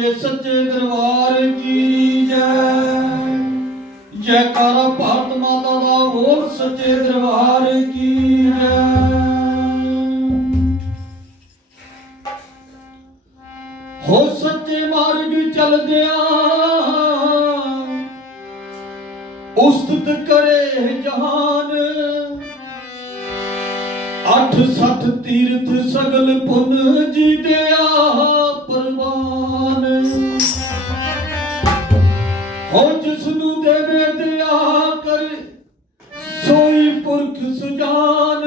ਬੋਲੀਏ ਸੱਚੇ ਦਰਬਾਰ ਕੀ ਜੈਕਾਰਾ ਭਾਰਤ ਮਾਤਾ ਦਾ ਬੋਲ ਸੱਚੇ ਦਰਬਾਰ ਕੀ ਹੋ ਸੱਚੇ ਮਾਰਗ ਚੱਲਦਿਆਂ ਉਸਤਤ ਕਰੇ ਜਹਾਨ। ਅੱਠ ਸੱਠ ਤੀਰਥ ਸਗਲ ਪੁੰਨ ਜੀਤੇ। ਪੁਰਖ ਸੁਜਾਨ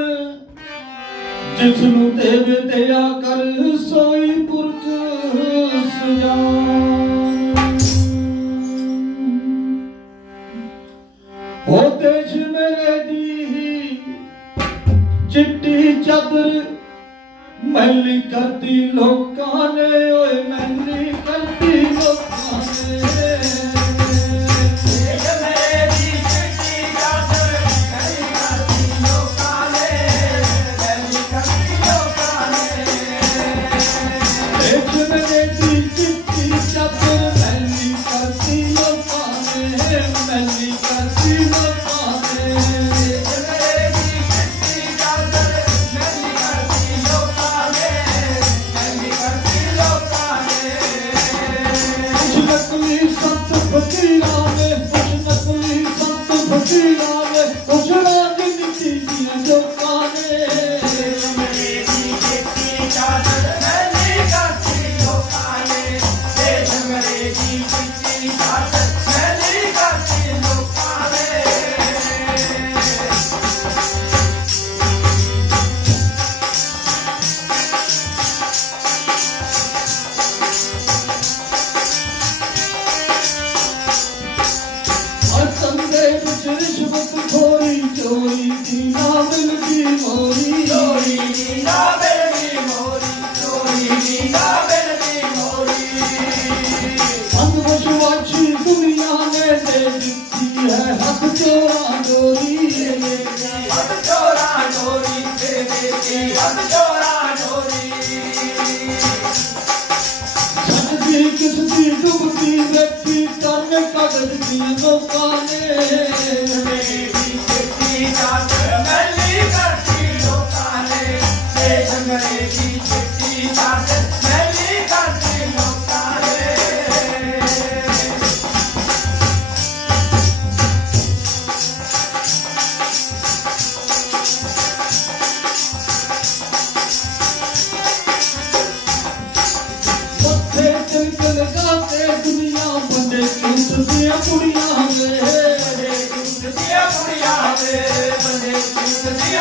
ਜਿਸ ਨੂੰ ਦੇਵ ਦਇਆ ਕਰ, ਸੋਈ ਪੁਰਖ ਸੁਜਾਨ। ਹੋ ਦੇਸ਼ ਮੇਰੇ ਦੀ ਚਿੱਟੀ ਚਾਦਰ ਮੈਲੀ ਕਰਦੀ ਲੋਕਾਂ Jesus. اچورا نوري من دل کي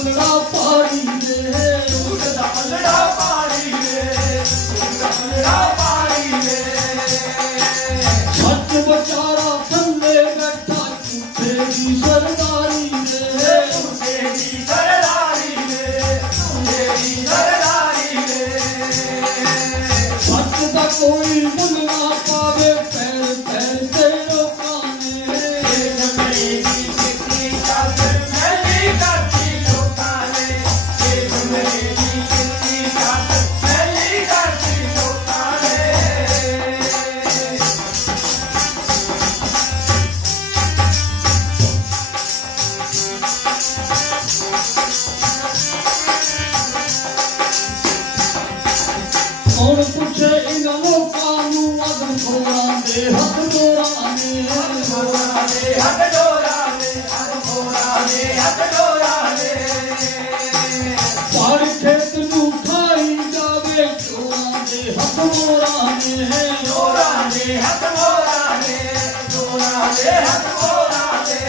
ਅੰਗੜਾ ਪਾਣੀ ਦੇ ਉਹਦਾ ਅੰਗੜਾ ਪਾਣੀ ਦੇ ਉਹਦਾ ਅੰਗੜਾ ਪਾਣੀ ਦੇ ਸੱਚ ਵਿਚਾਰਾ ਥੱਲੇ ਬੈਠਾ ਕਿੱਥੇ ਦੀ ਸਰਦਾਰੀ ਦੇ ਉਹਦੇ ਦੀ ਸਰਦਾਰੀ ਨੇ ਹੱਥ ਡੋਰਾ ਨੇ ਹੱਥ ਮੋਰਾ ਨੇ ਹੱਥ ਡੋਰਾ ਨੇ ਸਾਰੀ ਖੇਤ ਨੂੰ ਖਾਈ ਜਾਵੇ, ਚੋਰਾ ਨੇ ਹੱਥ ਮੋਰਾ ਨੇ ਡੋਰਾ ਨੇ ਹੱਥ ਮੋਰਾ ਨੇ ਡੋਰਾ ਨੇ ਹੱਥ ਮੋਰਾ ਨੇ